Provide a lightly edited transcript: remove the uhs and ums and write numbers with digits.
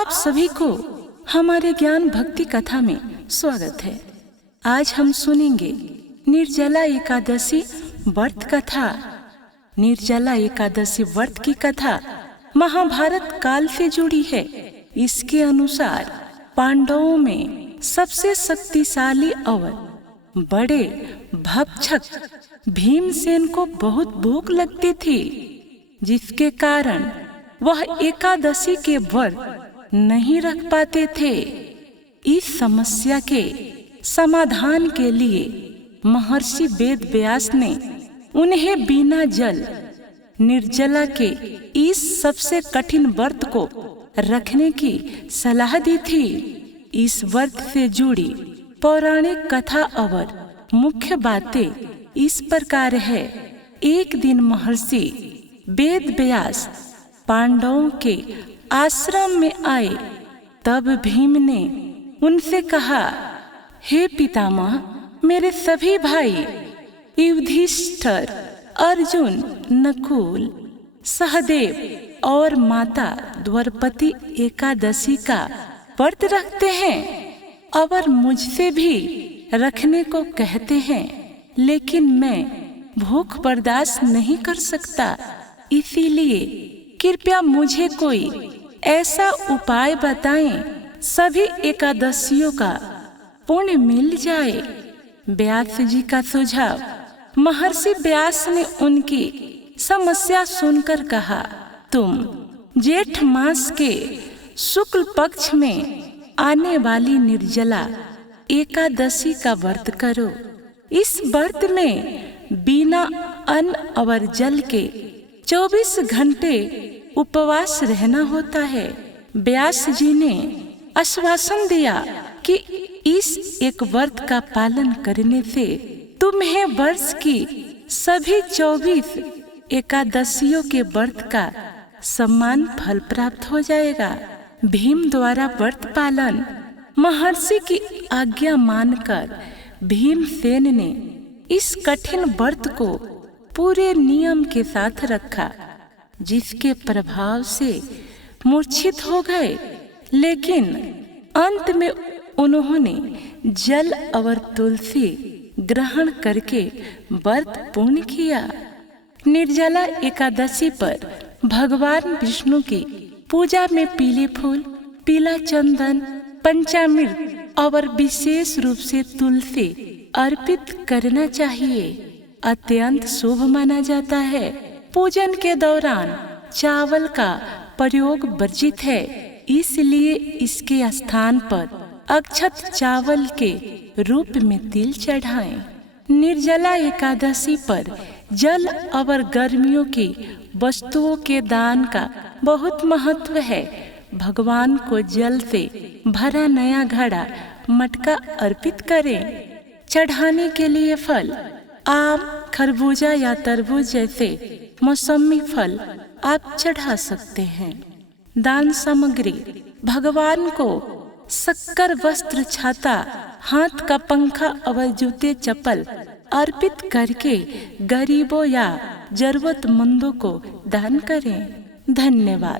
आप सभी को हमारे ज्ञान भक्ति कथा में स्वागत है। आज हम सुनेंगे निर्जला एकादशी व्रत कथा। निर्जला एकादशी व्रत की कथा महाभारत काल से जुड़ी है। इसके अनुसार पांडवों में सबसे शक्तिशाली और बड़े भक्षक भीमसेन को बहुत भूख लगती थी, जिसके कारण वह एकादशी के व्रत नहीं रख पाते थे। इस समस्या के समाधान के लिए महर्षि वेद व्यास ने उन्हें बिना जल निर्जला के इस सबसे कठिन व्रत को रखने की सलाह दी थी। इस व्रत से जुड़ी पौराणिक कथा और मुख्य बातें इस प्रकार है। एक दिन महर्षि वेद व्यास पांडवों के आश्रम में आए, तब भीम ने उनसे कहा, हे पितामह, मेरे सभी भाई युधिष्ठिर, अर्जुन, नकुल, सहदेव और माता द्रौपदी एकादशी का व्रत रखते हैं और मुझसे भी रखने को कहते हैं, लेकिन मैं भूख बर्दाश्त नहीं कर सकता। इसीलिए कृपया मुझे कोई ऐसा उपाय बताएं सभी एकादशियों का पुण्य मिल जाए। व्यास जी का सुझाव। महर्षि व्यास ने उनकी समस्या सुनकर कहा, तुम जेठ मास के शुक्ल पक्ष में आने वाली निर्जला एकादशी का व्रत करो। इस व्रत में बिना अन्न और जल के 24 घंटे उपवास रहना होता है। व्यास जी ने आश्वासन दिया कि इस एक व्रत का पालन करने से तुम्हें वर्ष की सभी 24 एकादशियों के व्रत का समान फल प्राप्त हो जाएगा। भीम द्वारा व्रत पालन। महर्षि की आज्ञा मानकर भीमसेन ने इस कठिन व्रत को पूरे नियम के साथ रखा, जिसके प्रभाव से मूर्छित हो गए, लेकिन अंत में उन्होंने जल और तुलसी ग्रहण करके व्रत पूर्ण किया। निर्जला एकादशी पर भगवान विष्णु की पूजा में पीले फूल, पीला चंदन, पंचामृत और विशेष रूप से तुलसी अर्पित करना चाहिए। अत्यंत शुभ माना जाता है। पूजन के दौरान चावल का प्रयोग वर्जित है, इसलिए इसके स्थान पर अक्षत चावल के रूप में तिल चढ़ाएं। निर्जला एकादशी पर जल और गर्मियों की वस्तुओं के दान का बहुत महत्व है। भगवान को जल से भरा नया घड़ा मटका अर्पित करें। चढ़ाने के लिए फल आम, खरबूजा या तरबूज जैसे मौसमी फल आप चढ़ा सकते हैं। दान सामग्री। भगवान को शक्कर, वस्त्र, छाता, हाथ का पंखा और जूते चप्पल अर्पित करके गरीबों या जरूरतमंदों को दान करें। धन्यवाद।